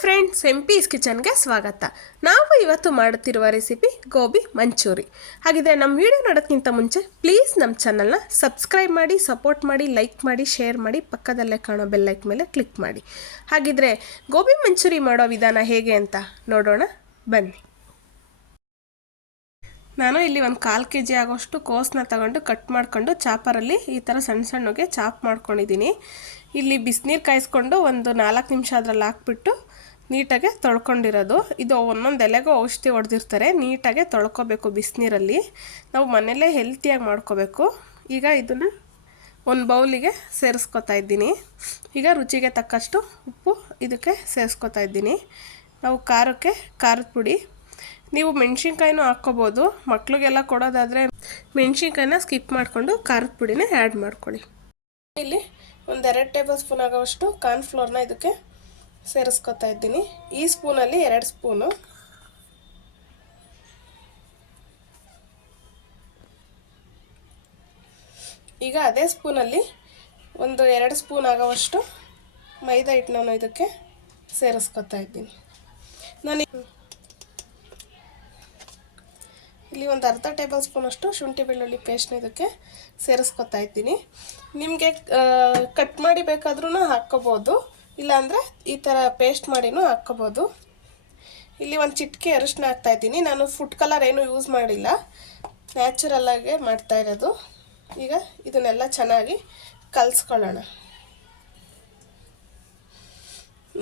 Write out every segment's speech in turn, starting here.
Friends, M piece ಕಿಚನ್ಗೆ ಸ್ವಾಗತ. ನಾವು ಇವತ್ತು ಮಾಡುತ್ತಿರುವ ರೆಸಿಪಿ ಗೋಬಿ ಮಂಚೂರಿ. ಹಾಗಿದ್ರೆ ನಮ್ಮ ವಿಡಿಯೋ ನೋಡೋಕ್ಕಿಂತ ಮುಂಚೆ ಪ್ಲೀಸ್ ನಮ್ಮ ಚಾನಲ್ನ ಸಬ್ಸ್ಕ್ರೈಬ್ ಮಾಡಿ, ಸಪೋರ್ಟ್ ಮಾಡಿ, ಲೈಕ್ ಮಾಡಿ, ಶೇರ್ ಮಾಡಿ, ಪಕ್ಕದಲ್ಲೇ ಕಾಣೋ ಬೆಲ್ಲೈಕ್ ಮೇಲೆ ಕ್ಲಿಕ್ ಮಾಡಿ. ಹಾಗಿದ್ರೆ ಗೋಬಿ ಮಂಚೂರಿ ಮಾಡೋ ವಿಧಾನ ಹೇಗೆ ಅಂತ ನೋಡೋಣ. ಬನ್ನಿ. ನಾನು ಇಲ್ಲಿ ಒಂದು ಕಾಲು ಕೆ ಜಿ ಆಗೋಷ್ಟು ಕೋಸನ್ನ ತಗೊಂಡು ಕಟ್ ಮಾಡ್ಕೊಂಡು ಚಾಪರಲ್ಲಿ ಈ ಥರ ಸಣ್ಣ ಸಣ್ಣಗೆ ಚಾಪ್ ಮಾಡ್ಕೊಂಡಿದ್ದೀನಿ. ಇಲ್ಲಿ ಬಿಸಿನೀರು ಕಾಯಿಸ್ಕೊಂಡು ಒಂದು ನಾಲ್ಕು ನಿಮಿಷ ಅದರಲ್ಲಿ ಹಾಕ್ಬಿಟ್ಟು ನೀಟಾಗೆ ತೊಳ್ಕೊಂಡಿರೋದು. ಇದು ಒಂದೊಂದು ಎಲೆಗೂ ಔಷಧಿ ಹೊಡೆದಿರ್ತಾರೆ. ನೀಟಾಗೆ ತೊಳ್ಕೊಬೇಕು ಬಿಸಿನೀರಲ್ಲಿ. ನಾವು ಮನೆಯಲ್ಲೇ ಹೆಲ್ತಿಯಾಗಿ ಮಾಡ್ಕೋಬೇಕು. ಈಗ ಇದನ್ನು ಒಂದು ಬೌಲಿಗೆ ಸೇರಿಸ್ಕೊತಾ ಇದ್ದೀನಿ. ಈಗ ರುಚಿಗೆ ತಕ್ಕಷ್ಟು ಉಪ್ಪು ಇದಕ್ಕೆ ಸೇರಿಸ್ಕೊತಾ ಇದ್ದೀನಿ. ನಾವು ಖಾರಕ್ಕೆ ಖಾರದ ಪುಡಿ. ನೀವು ಮೆಣಸಿನ್ಕಾಯಿನೂ ಹಾಕ್ಕೋಬೋದು. ಮಕ್ಳಿಗೆಲ್ಲ ಕೊಡೋದಾದರೆ ಮೆಣಸಿನ್ಕಾಯಿನ ಸ್ಕಿಪ್ ಮಾಡಿಕೊಂಡು ಖಾರದ ಪುಡಿನೇ ಆ್ಯಡ್ ಮಾಡ್ಕೊಳ್ಳಿ. ಇಲ್ಲಿ ಒಂದು ಎರಡು ಟೇಬಲ್ ಸ್ಪೂನ್ ಆಗೋವಷ್ಟು ಕಾರ್ನ್ಫ್ಲೋರ್ನ ಇದಕ್ಕೆ ಸೇರಿಸ್ಕೊತಾ ಇದ್ದೀನಿ. ಈ ಸ್ಪೂನಲ್ಲಿ ಎರಡು ಸ್ಪೂನು. ಈಗ ಅದೇ ಸ್ಪೂನಲ್ಲಿ ಒಂದು ಎರಡು ಸ್ಪೂನ್ ಆಗೋವಷ್ಟು ಮೈದಾ ಹಿಟ್ಟು ನಾನು ಇದಕ್ಕೆ ಸೇರಿಸ್ಕೊತಾ ಇದ್ದೀನಿ. ನಾನು ಇಲ್ಲಿ ಒಂದು ಅರ್ಧ ಟೇಬಲ್ ಸ್ಪೂನಷ್ಟು ಶುಂಠಿ ಬೆಳ್ಳುಳ್ಳಿ ಪೇಸ್ಟ್ನ ಇದಕ್ಕೆ ಸೇರಿಸ್ಕೊತಾ ಇದ್ದೀನಿ. ನಿಮಗೆ ಕಟ್ ಮಾಡಿ ಬೇಕಾದ್ರೂ ಹಾಕ್ಕೋಬೋದು. ಇಲ್ಲಾಂದರೆ ಈ ಥರ ಪೇಸ್ಟ್ ಮಾಡಿನೂ ಹಾಕ್ಕೋಬೋದು. ಇಲ್ಲಿ ಒಂದು ಚಿಟಿಕೆ ಅರಿಶಿನ ಹಾಕ್ತಾ ಇದ್ದೀನಿ. ನಾನು ಫುಡ್ ಕಲರ್ ಏನೂ ಯೂಸ್ ಮಾಡಿಲ್ಲ. ನ್ಯಾಚುರಲ್ಲಾಗೆ ಮಾಡ್ತಾ ಇರೋದು. ಈಗ ಇದನ್ನೆಲ್ಲ ಚೆನ್ನಾಗಿ ಕಲಿಸ್ಕೊಳ್ಳೋಣ.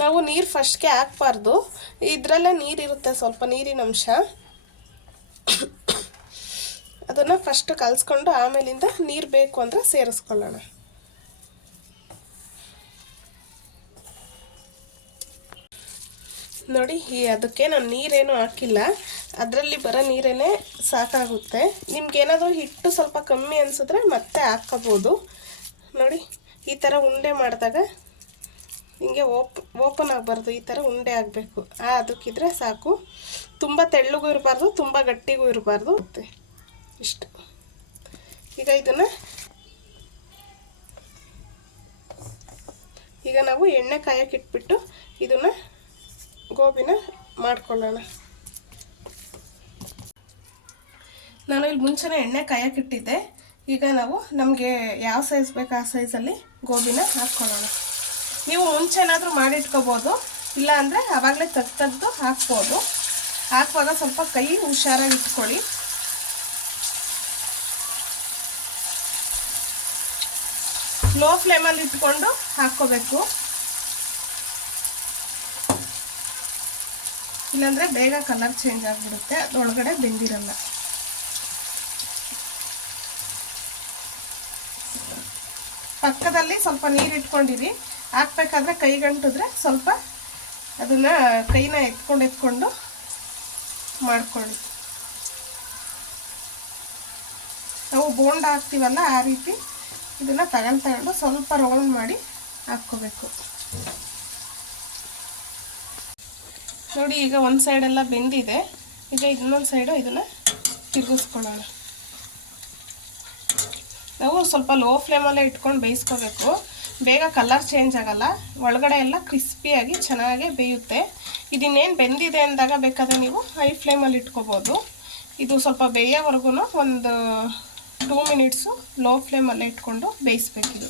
ನಾವು ನೀರು ಫಸ್ಟ್ಗೆ ಹಾಕ್ಬಾರ್ದು. ಇದರಲ್ಲೇ ನೀರಿರುತ್ತೆ ಸ್ವಲ್ಪ ನೀರಿನ ಅಂಶ. ಅದನ್ನು ಫಸ್ಟ್ ಕಲಿಸ್ಕೊಂಡು ಆಮೇಲಿಂದ ನೀರು ಬೇಕು ಅಂದರೆ ಸೇರಿಸ್ಕೊಳ್ಳೋಣ. ನೋಡಿ, ಈ ಅದಕ್ಕೆ ನಾನು ನೀರೇನು ಹಾಕಿಲ್ಲ. ಅದರಲ್ಲಿ ಬರೋ ನೀರೇ ಸಾಕಾಗುತ್ತೆ. ನಿಮ್ಗೇನಾದರೂ ಹಿಟ್ಟು ಸ್ವಲ್ಪ ಕಮ್ಮಿ ಅನಿಸಿದ್ರೆ ಮತ್ತೆ ಹಾಕ್ಕೋಬೋದು ನೋಡಿ, ಈ ಥರ ಉಂಡೆ ಮಾಡಿದಾಗ ಹಿಂಗೆ ಓಪ್, ಓಪನ್ ಆಗಬಾರ್ದು, ಈ ಥರ ಉಂಡೆ ಆಗಬೇಕು. ಆ ಅದಕ್ಕಿದ್ರೆ ಸಾಕು. ತುಂಬ ತೆಳ್ಳಗೂ ಇರಬಾರ್ದು, ತುಂಬ ಗಟ್ಟಿಗೂ ಇರಬಾರ್ದು. ಮತ್ತೆ ಇಷ್ಟು. ಈಗ ಇದನ್ನು ಈಗ ನಾವು ಎಣ್ಣೆ ಕಾಯಕ್ಕೆ ಇಟ್ಬಿಟ್ಟು ಇದನ್ನು ಗೋಬಿನ ಮಾಡ್ಕೊಳ್ಳೋಣ. ನಾನು ಇಲ್ಲಿ ಮುಂಚೆನೇ ಎಣ್ಣೆ ಕಾಯಕ್ಕಿಟ್ಟಿದ್ದೆ ಈಗ ನಾವು ನಮಗೆ ಯಾವ ಸೈಜ್ ಬೇಕು ಆ ಸೈಜಲ್ಲಿ ಗೋಬಿನ ಹಾಕ್ಕೊಳ್ಳೋಣ. ನೀವು ಮುಂಚೆ ಏನಾದರೂ ಮಾಡಿಟ್ಕೋಬೋದು ಇಲ್ಲ ಅಂದರೆ ಆವಾಗಲೇ ತೆಗ್ದು ತೆಗೆದು ಹಾಕ್ಬೋದು. ಹಾಕುವಾಗ ಸ್ವಲ್ಪ ಕೈ ಹುಷಾರಾಗಿ ಇಟ್ಕೊಳ್ಳಿ. ಲೋ ಫ್ಲೇಮಲ್ಲಿ ಇಟ್ಕೊಂಡು ಹಾಕ್ಕೋಬೇಕು. ಇಲ್ಲಾಂದರೆ ಬೇಗ ಕಲರ್ ಚೇಂಜ್ ಆಗಿಬಿಡುತ್ತೆ. ಅದೊಳಗಡೆ ಬೆಂದಿರಲ್ಲ. ಪಕ್ಕದಲ್ಲಿ ಸ್ವಲ್ಪ ನೀರು ಇಟ್ಕೊಂಡಿರಿ. ಹಾಕ್ಬೇಕಾದ್ರೆ ಕೈಗಂಟಿದ್ರೆ ಸ್ವಲ್ಪ ಅದನ್ನು ಕೈನ ಎತ್ಕೊಂಡು ಎತ್ಕೊಂಡು ಮಾಡ್ಕೊಳ್ಳಿ. ನಾವು ಬೋಂಡ ಹಾಕ್ತೀವಲ್ಲ ಆ ರೀತಿ, ಇದನ್ನು ತಗೊಂಡು ತಗೊಂಡು ಸ್ವಲ್ಪ ರೋಲ್ ಮಾಡಿ ಹಾಕ್ಕೋಬೇಕು. ನೋಡಿ, ಈಗ ಒಂದು ಸೈಡೆಲ್ಲ ಬೆಂದಿದೆ. ಈಗ ಇನ್ನೊಂದು ಸೈಡು ಇದನ್ನು ತಿರುಗಿಸ್ಕೊಳ್ಳೋಣ. ನಾವು ಸ್ವಲ್ಪ ಲೋ ಫ್ಲೇಮಲ್ಲೇ ಇಟ್ಕೊಂಡು ಬೇಯಿಸ್ಕೋಬೇಕು. ಬೇಗ ಕಲರ್ ಚೇಂಜ್ ಆಗಲ್ಲ. ಒಳಗಡೆ ಎಲ್ಲ ಕ್ರಿಸ್ಪಿಯಾಗಿ ಚೆನ್ನಾಗಿ ಬೇಯುತ್ತೆ. ಇದಿನ್ನೇನು ಬೆಂದಿದೆ ಅಂದಾಗ ಬೇಕಾದರೆ ನೀವು ಹೈ ಫ್ಲೇಮಲ್ಲಿ ಇಟ್ಕೋಬೋದು. ಇದು ಸ್ವಲ್ಪ ಬೇಯೋವರೆಗೂ ಒಂದು ಟೂ ಮಿನಿಟ್ಸು ಲೋ ಫ್ಲೇಮಲ್ಲೇ ಇಟ್ಕೊಂಡು ಬೇಯಿಸ್ಬೇಕಿದು.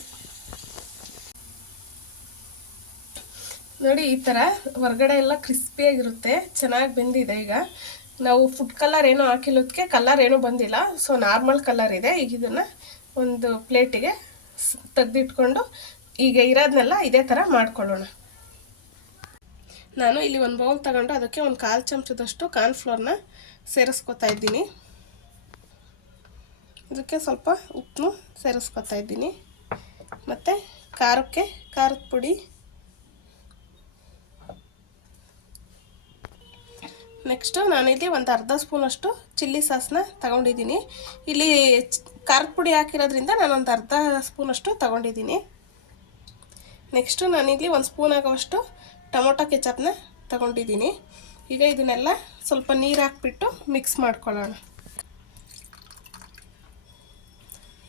ನೋಡಿ, ಈ ಥರ ಹೊರಗಡೆ ಎಲ್ಲ ಕ್ರಿಸ್ಪಿಯಾಗಿರುತ್ತೆ ಚೆನ್ನಾಗಿ ಬೆಂದಿದೆ ಈಗ. ನಾವು ಫುಡ್ ಕಲರ್ ಏನೂ ಹಾಕಿಲ್ಲದಕ್ಕೆ ಕಲರ್ ಏನೂ ಬಂದಿಲ್ಲ. ಸೊ ನಾರ್ಮಲ್ ಕಲರ್ ಇದೆ. ಈಗ ಇದನ್ನು ಒಂದು ಪ್ಲೇಟಿಗೆ ತೆಗೆದಿಟ್ಕೊಂಡು ಈಗ ಇರೋದನ್ನೆಲ್ಲ ಇದೇ ಥರ ಮಾಡ್ಕೊಳ್ಳೋಣ. ನಾನು ಇಲ್ಲಿ ಒಂದು ಬೌಲ್ ತಗೊಂಡು ಅದಕ್ಕೆ ಒಂದು ಕಾಲು ಚಮಚದಷ್ಟು ಕಾರ್ನ್ಫ್ಲೋರ್ನ ಸೇರಿಸ್ಕೊತಾ ಇದ್ದೀನಿ. ಇದಕ್ಕೆ ಸ್ವಲ್ಪ ಉಪ್ಪು ಸೇರಿಸ್ಕೊತಾ ಇದ್ದೀನಿ. ಮತ್ತು ಖಾರಕ್ಕೆ ಖಾರದ ಪುಡಿ ನೆಕ್ಸ್ಟು ನಾನಿಲ್ಲಿ ಒಂದು ಅರ್ಧ ಸ್ಪೂನಷ್ಟು ಚಿಲ್ಲಿ ಸಾಸ್ನ ತಗೊಂಡಿದ್ದೀನಿ. ಇಲ್ಲಿ ಖಾರದ ಪುಡಿ ಹಾಕಿರೋದ್ರಿಂದ ನಾನೊಂದು ಅರ್ಧ ಸ್ಪೂನಷ್ಟು ತಗೊಂಡಿದ್ದೀನಿ. ನೆಕ್ಸ್ಟು ನಾನಿಲ್ಲಿ ಒಂದು ಸ್ಪೂನ್ ಆಗೋವಷ್ಟು ಟೊಮೊಟೊ ಕೆಚಪ್ನ ತಗೊಂಡಿದ್ದೀನಿ. ಈಗ ಇದನ್ನೆಲ್ಲ ಸ್ವಲ್ಪ ನೀರು ಹಾಕ್ಬಿಟ್ಟು ಮಿಕ್ಸ್ ಮಾಡ್ಕೊಳ್ಳೋಣ.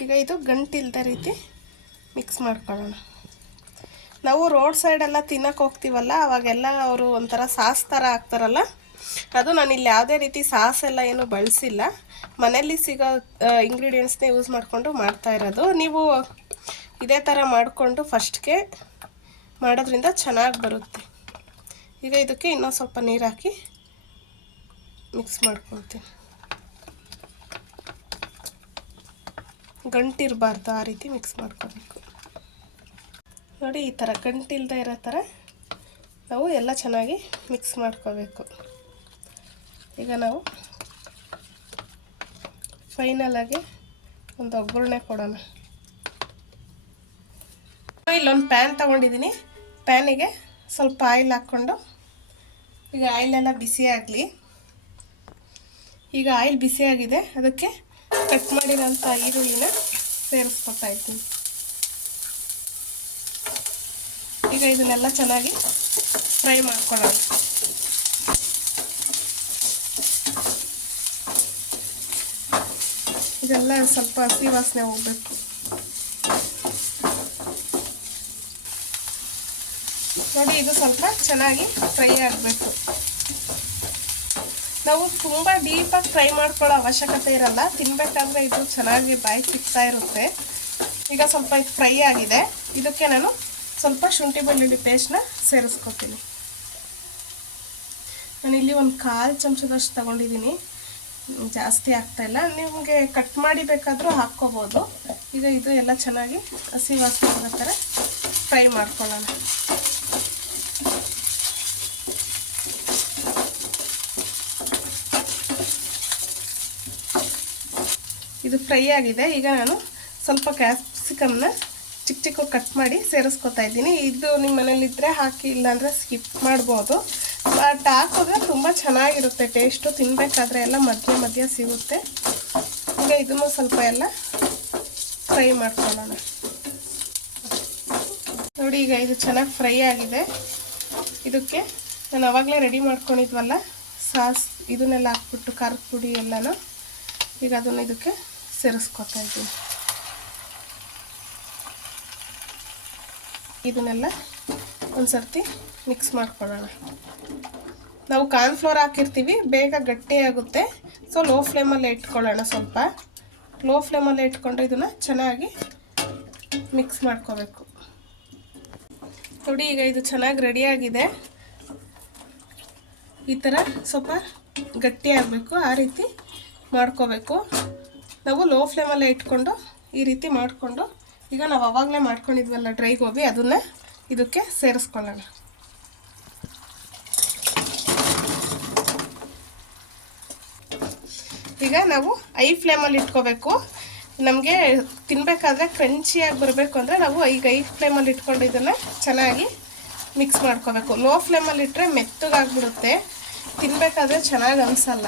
ಈಗ ಇದು ಗಂಟಿಲ್ದ ರೀತಿ ಮಿಕ್ಸ್ ಮಾಡ್ಕೊಳ್ಳೋಣ. ನಾವು ರೋಡ್ ಸೈಡೆಲ್ಲ ತಿನ್ನಕ್ಕೆ ಹೋಗ್ತೀವಲ್ಲ, ಅವಾಗೆಲ್ಲ ಅವರು ಒಂಥರ ಸಾಸ್ ಥರ ಹಾಕ್ತಾರಲ್ಲ ಅದು ನಾನು ಇಲ್ಲಿ ಯಾವುದೇ ರೀತಿ ಸಾಸ್ ಎಲ್ಲ ಏನು ಬಳಸಿಲ್ಲ. ಮನೆಯಲ್ಲಿ ಸಿಗೋ ಇಂಗ್ರೀಡಿಯೆಂಟ್ಸ್ನೇ ಯೂಸ್ ಮಾಡಿಕೊಂಡು ಮಾಡ್ತಾ ಇರೋದು. ನೀವು ಇದೇ ಥರ ಮಾಡಿಕೊಂಡು ಫಸ್ಟ್ಗೆ ಮಾಡೋದ್ರಿಂದ ಚೆನ್ನಾಗಿ ಬರುತ್ತೆ. ಈಗ ಇದಕ್ಕೆ ಇನ್ನೊಂದು ಸ್ವಲ್ಪ ನೀರು ಹಾಕಿ ಮಿಕ್ಸ್ ಮಾಡ್ಕೊಳ್ತೀನಿ. ಗಂಟಿರಬಾರ್ದು ಆ ರೀತಿ ಮಿಕ್ಸ್ ಮಾಡ್ಕೋಬೇಕು. ನೋಡಿ ಈ ಥರ ಗಂಟಿಲ್ದೇ ಇರೋ ಥರ ನಾವು ಎಲ್ಲ ಚೆನ್ನಾಗಿ ಮಿಕ್ಸ್ ಮಾಡ್ಕೋಬೇಕು. ಈಗ ನಾವು ಫೈನಲಾಗಿ ಒಂದು ಒಗ್ಗರಣೆ ಕೊಡೋಣ. ಇಲ್ಲೊಂದು ಪ್ಯಾನ್ ತೊಗೊಂಡಿದ್ದೀನಿ ಪ್ಯಾನಿಗೆ ಸ್ವಲ್ಪ ಆಯಿಲ್ ಹಾಕ್ಕೊಂಡು, ಈಗ ಆಯಿಲೆಲ್ಲ ಬಿಸಿ ಆಗಲಿ. ಈಗ ಆಯಿಲ್ ಬಿಸಿಯಾಗಿದೆ ಅದಕ್ಕೆ ಕಟ್ ಮಾಡಿರೋಂಥ ಈರುಳ್ಳಿನ ಸೇರಿಸ್ಕೊತಾ ಇದ್ದೀನಿ. ಈಗ ಇದನ್ನೆಲ್ಲ ಚೆನ್ನಾಗಿ ಫ್ರೈ ಮಾಡ್ಕೊಳ್ಳೋಣ. ಇದೆಲ್ಲ ಸ್ವಲ್ಪ ಹಸಿ ವಾಸನೆ ಹೋಗ್ಬೇಕು. ನೋಡಿ, ಇದು ಸ್ವಲ್ಪ ಚೆನ್ನಾಗಿ ಫ್ರೈ ಆಗಬೇಕು. ನಾವು ತುಂಬ ಡೀಪಾಗಿ ಫ್ರೈ ಮಾಡ್ಕೊಳ್ಳೋ ಅವಶ್ಯಕತೆ ಇರಲ್ಲ. ತಿನ್ಬೇಕಾದ್ರೆ ಇದು ಚೆನ್ನಾಗಿ ಬಾಯಿ ಸಿಗ್ತಾ ಇರುತ್ತೆ. ಈಗ ಸ್ವಲ್ಪ ಇದು ಫ್ರೈ ಆಗಿದೆ. ಇದಕ್ಕೆ ನಾನು ಸ್ವಲ್ಪ ಶುಂಠಿ ಬೆಳ್ಳುಳ್ಳಿ ಪೇಸ್ಟ್ನ ಸೇರಿಸ್ಕೊತೀನಿ. ನಾನಿಲ್ಲಿ ಒಂದು ಕಾಲು ಚಮಚದಷ್ಟು ತಗೊಂಡಿದ್ದೀನಿ. ಜಾಸ್ತಿ ಆಗ್ತಾ ಇಲ್ಲ. ನಿಮಗೆ ಕಟ್ ಮಾಡಿ ಬೇಕಾದರೂ ಹಾಕ್ಕೋಬೋದು. ಈಗ ಇದು ಎಲ್ಲ ಚೆನ್ನಾಗಿ ಹಸಿ ವಾಸನೆ ಥರ ಫ್ರೈ ಮಾಡ್ಕೊಳ್ಳೋಣ. ಇದು ಫ್ರೈ ಆಗಿದೆ. ಈಗ ನಾನು ಸ್ವಲ್ಪ ಕ್ಯಾಪ್ಸಿಕಮ್ನ ಚಿಕ್ಕ ಚಿಕ್ಕ ಕಟ್ ಮಾಡಿ ಸೇರಿಸ್ಕೊತಾ ಇದ್ದೀನಿ. ಇದು ನಿಮ್ಮ ಮನೇಲಿದ್ದರೆ ಹಾಕಿ ಇಲ್ಲಾಂದರೆ ಸ್ಕಿಪ್ ಮಾಡ್ಬೋದು. ಬಟ್ ಹಾಕಿದ್ರೆ ತುಂಬ ಚೆನ್ನಾಗಿರುತ್ತೆ ಟೇಸ್ಟು ತಿನ್ನಬೇಕಾದ್ರೆ ಎಲ್ಲ ಮಧ್ಯ ಮಧ್ಯ ಸಿಗುತ್ತೆ. ಈಗ ಇದನ್ನು ಸ್ವಲ್ಪ ಎಲ್ಲ ಫ್ರೈ ಮಾಡ್ಕೊಳ್ಳೋಣ. ನೋಡಿ ಈಗ ಇದು ಚೆನ್ನಾಗಿ ಫ್ರೈ ಆಗಿದೆ. ಇದಕ್ಕೆ ನಾನು ಅವಾಗಲೇ ರೆಡಿ ಮಾಡ್ಕೊಂಡಿದ್ವಲ್ಲ, ಸಾಸ್ ಇದನ್ನೆಲ್ಲ ಹಾಕ್ಬಿಟ್ಟು ಖಾರದ ಪುಡಿ ಎಲ್ಲನೂ ಈಗ ಅದನ್ನು ಇದಕ್ಕೆ ಸೇರಿಸ್ಕೊತಾ ಇದ್ದೀನಿ. ಇದನ್ನೆಲ್ಲ ಒಂದು ಸರ್ತಿ ಮಿಕ್ಸ್ ಮಾಡ್ಕೊಳ್ಳೋಣ. ನಾವು ಕಾರ್ನ್ಫ್ಲೋರ್ ಹಾಕಿರ್ತೀವಿ, ಬೇಗ ಗಟ್ಟಿಯಾಗುತ್ತೆ. ಸೊ ಲೋ ಫ್ಲೇಮಲ್ಲೇ ಇಟ್ಕೊಳ್ಳೋಣ ಸ್ವಲ್ಪ. ಲೋ ಫ್ಲೇಮಲ್ಲೇ ಇಟ್ಕೊಂಡು ಇದನ್ನು ಚೆನ್ನಾಗಿ ಮಿಕ್ಸ್ ಮಾಡ್ಕೋಬೇಕು. ನೋಡಿ, ಈಗ ಇದು ಚೆನ್ನಾಗಿ ರೆಡಿಯಾಗಿದೆ ಈ ಥರ ಸ್ವಲ್ಪ ಗಟ್ಟಿ ಆಗಬೇಕು, ಆ ರೀತಿ ಮಾಡ್ಕೋಬೇಕು. ನಾವು ಲೋ ಫ್ಲೇಮಲ್ಲೇ ಇಟ್ಕೊಂಡು ಈ ರೀತಿ ಮಾಡಿಕೊಂಡು, ಈಗ ನಾವು ಅವಾಗಲೇ ಮಾಡ್ಕೊಂಡಿದ್ವಲ್ಲ ಡ್ರೈ ಗೋಬಿ ಅದನ್ನು ಇದಕ್ಕೆ ಸೇರಿಸ್ಕೊಳ್ಳೋಣ. ಈಗ ನಾವು ಐ ಫ್ಲೇಮಲ್ಲಿ ಇಟ್ಕೋಬೇಕು. ನಮಗೆ ತಿನ್ನಬೇಕಾದ್ರೆ ಕ್ರಂಚಿಯಾಗಿ ಬರಬೇಕು ಅಂದರೆ ನಾವು ಈಗ ಐ ಫ್ಲೇಮಲ್ಲಿ ಇಟ್ಕೊಂಡು ಇದನ್ನು ಚೆನ್ನಾಗಿ ಮಿಕ್ಸ್ ಮಾಡ್ಕೋಬೇಕು. ಲೋ ಫ್ಲೇಮಲ್ಲಿ ಇಟ್ಟರೆ ಮೆತ್ತಗಾಗ್ಬಿಡುತ್ತೆ. ತಿನ್ನಬೇಕಾದ್ರೆ ಚೆನ್ನಾಗಿ ಅನಿಸಲ್ಲ.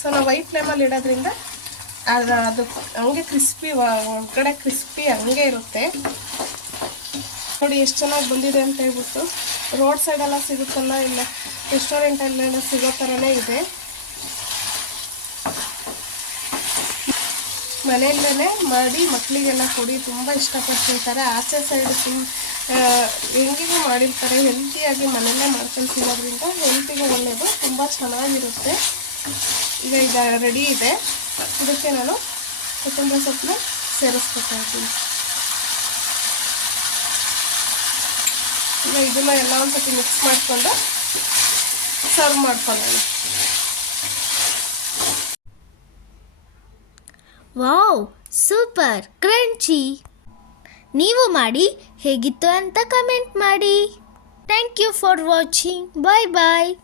ಸೊ ನಾವು ಐ ಫ್ಲೇಮಲ್ಲಿ ಇಡೋದ್ರಿಂದ ಅದು ಅದು ಹಂಗೆ ಕ್ರಿಸ್ಪಿ ಒಳಗಡೆ ಕ್ರಿಸ್ಪಿ ಹಂಗೆ ಇರುತ್ತೆ. ನೋಡಿ ಎಷ್ಟು ಚೆನ್ನಾಗಿ ಬಂದಿದೆ ಅಂತ ಹೇಳ್ಬಿಟ್ಟು. ರೋಡ್ ಸೈಡೆಲ್ಲ ಸಿಗುತ್ತಲ್ಲ ಇಲ್ಲ? ರೆಸ್ಟೋರೆಂಟಲ್ಲೆಲ್ಲ ಸಿಗೋ ಥರನೇ ಇದೆ. ಮನೆಯಲ್ಲೇ ಮಾಡಿ ಮಕ್ಕಳಿಗೆಲ್ಲ ಕೊಡಿ, ತುಂಬ ಇಷ್ಟಪಟ್ಟು ತಿಂತಾರೆ ಆಚೆ ಸೈಡ್ ತಿನ್ ಹೆಂಗಿಗೂ ಮಾಡಿರ್ತಾರೆ. ಹೆಲ್ತಿಯಾಗಿ ಮನೆಯಲ್ಲೇ ಮಾಡ್ಕೊಂಡು ತಿನ್ನೋದ್ರಿಂದ ಹೆಲ್ತಿಗೂ ಒಳ್ಳೆಯದು ತುಂಬ ಚೆನ್ನಾಗಿರುತ್ತೆ. ಈಗ ಈಗ ರೆಡಿ ಇದೆ. ಇದಕ್ಕೆ ನಾನು ಕೊತ್ತಂಬರಿ ಸೊಪ್ಪನ್ನ ಸೇರಿಸ್ಕೊತಾಯಿದ್ದೀನಿ ಈಗ ಇದನ್ನ ಎಲ್ಲ ಒಂದು ಸರ್ತಿ ಮಿಕ್ಸ್ ಮಾಡಿಕೊಂಡು ಸರ್ವ್ ಮಾಡ್ಕೊಳ್ಳೋಣ. Wow, super, crunchy. ನೀವು ಮಾಡಿ ಹೇಗಿತ್ತು ಅಂತ ಕಮೆಂಟ್ ಮಾಡಿ. Thank you for watching, bye bye.